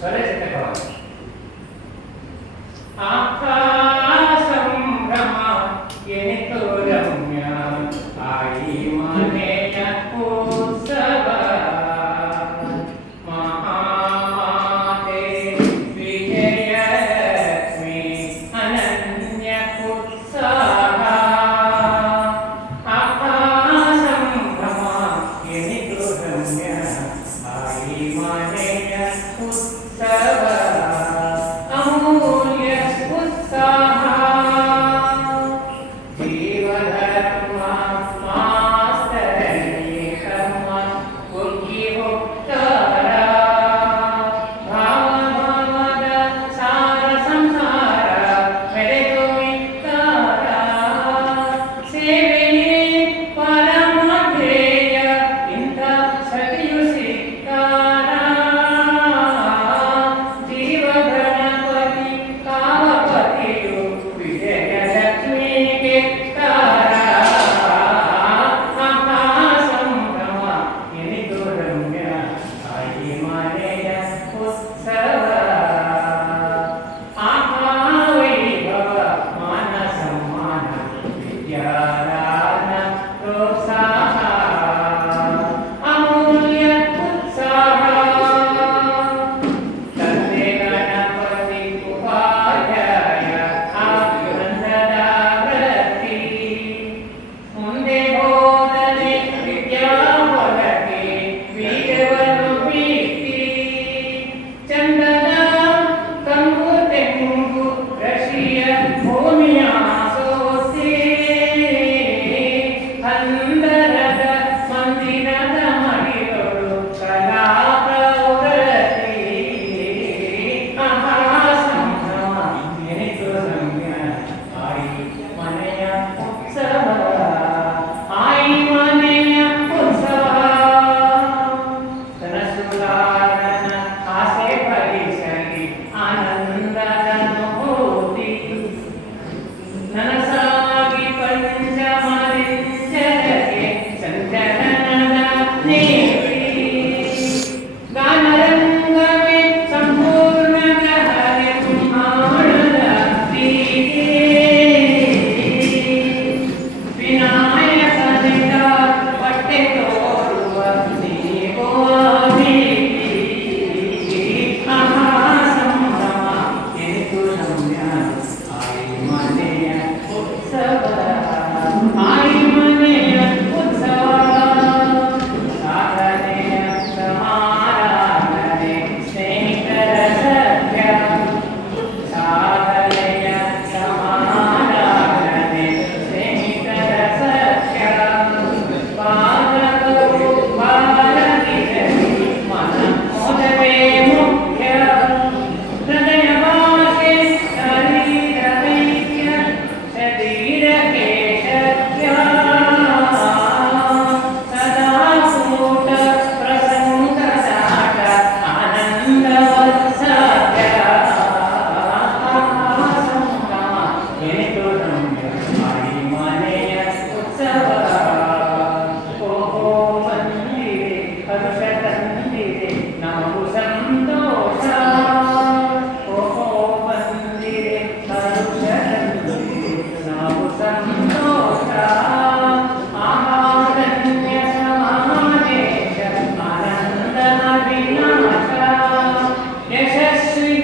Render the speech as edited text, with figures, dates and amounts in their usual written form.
ಸ್ವರ ಜೊತೆ ಪದ ಆಕಾಶಂ ಭ್ರಮ ಎನಿತು ರಮ್ಯ ಆಯಿ ಮನೆಯ ಉತ್ಸವ ಮಹಾಮಾತೆ ವಿಜಯಲಕ್ಷ್ಮಿ ಅನನ್ಯ ಉತ್ಸಾಹ ಆಕಾಶಂ ಭ್ರಮ ಎನಿತು ರಮ್ಯ ಆಯಿ ಮನೆಯ ಉತ್ಸವ ಅಮೂಲ್ಯ ಉತ್ಸಾಹ ಜೀವಧರ್ಮ ಮಾಸ್ತರಣಿ ಕರ್ಮ ಕುಗ್ಗಿ ಹೋಗ್ತಾರ ಭಾವದ ಸಾರ ಸಂಸಾರ ಬೆಳೆದು ನಿಂತಾರ ಸೇವೆಯೇ ಪರಮ ಧ್ಯೇಯ ಇಂಥ ಸತಿಯು ಸಿಕ್ಕಾರ ಜೀವ ಗಣಪತಿ ಕಾಮಪತಿಯು ವಿಜಯಲಕ್ಷ್ಮಿಗೆ ತಾರ ಸಂಭ್ರಮ ಎನಿತು ರಮ್ಯ ಆಯಿ ಮನೆಯ ಉತ್ಸವ ವೈಭವ ಮಾನ ಸಮ್ಮಾನ ವಿದ್ಯಾದಾನ ಪ್ರೋತ್ಸಾಹ ಅಮೂಲ್ಯ ಉತ್ಸಾಹ ತಂದೆ ಗಣಪತಿ ಉಪಾಧ್ಯಾಯ ಆನಂದದ ವೃತ್ತಿ ಮುಂದೆ ಹೋದರೆ ವಿದ್ಯಾ ಹೊರಗೆ ಬೀಜವನ್ನು ಬಿತ್ತಿ ಚಂದದ ಕಂಗು ತೆಂಗು ಕೃಷಿಯ ಭೂಮಿಯ ಸೋಸಿ ಹಂದರದ ಮಂದಿರದ ಮಡಿಗಳು ಕಲಾ ಪ್ರವೃತ್ತಿ ಸಂಭ್ರಮ ಎನಿತು ರಮ್ಯ ಆಯಿ ಮನೆಯ ಉತ್ಸವ ಆಯಿ ಮನೆಯ ಉತ್ಸವ ಕನಸುಗಾರನ ಆಸೆ ಫಲಿಸಲಿ ಆನಂದದ ಅನುಭೂತಿ ನನಸಾಗಿ ಪಂಚಮರಿಂಚರಕ್ಕೆ ಸಂಚಲನದ ನೀತಿ ಗಾನರಂಗವೇ ಸಂಪೂರ್ಣ ಗ್ರಹಣೆ ಮಾಡದ ಪ್ರೀತಿ ವಿನಾಯಕನಿಂದ ಹೊಟ್ಟೆ ತೋರುವ ನೀಗುವ ಭೀತಿ ಸಂಭ್ರಮ ಎನಿತು ರಮ್ಯ ಆಯಿ ಮನೆಯ ಉತ್ಸವ ಆಯಿ ಮನೆಯ ಉತ್ಸವ ಸಾಧನೆಯ ಸಮಾರಾಧನೆ ಸ್ನೇಹಿತರ ಸತ್ಯ ಸಾಧನೆಯ ಸಮಾರಾಧನೆ ಸ್ನೇಹಿತರ ಸತ್ಯ ಪಾದಕವು ಭಾರತಿರಲಿ ಮನ ಮೋದವೇ ಮುಖ್ಯ ಹೃದಯ ಭಾಷೆ ಶರೀರ ಐಕ್ಯ ಶರೀರಕ್ಕೆ ಶಕ್ಯ ಸದಾ ಕೂಟ ಪ್ರಸಂಗದಾಟ ಆನಂದವತ್ಸರ್ಯ ಸಂಭ್ರಮ ಎನಿತು ರಮ್ಯ ಆಯಿ ಮನೆಯ ಉತ್ಸವ ಓಹೋ ಬಂದಿದೆ ಹರ್ಷ ತಂದಿದೆ ನಮಗೂ ಸಂತೋಷ ಓಹೋ ಬಂದಿದೆ ಹರ್ಷ ತಂದಿದೆ ನಾವು ಸಂತೋಷ ಆಹಾರಣ್ಯ ಸಮಾವೇಶ ಆನಂದ ವಿನಾಶ ಯಶಸ್ವಿ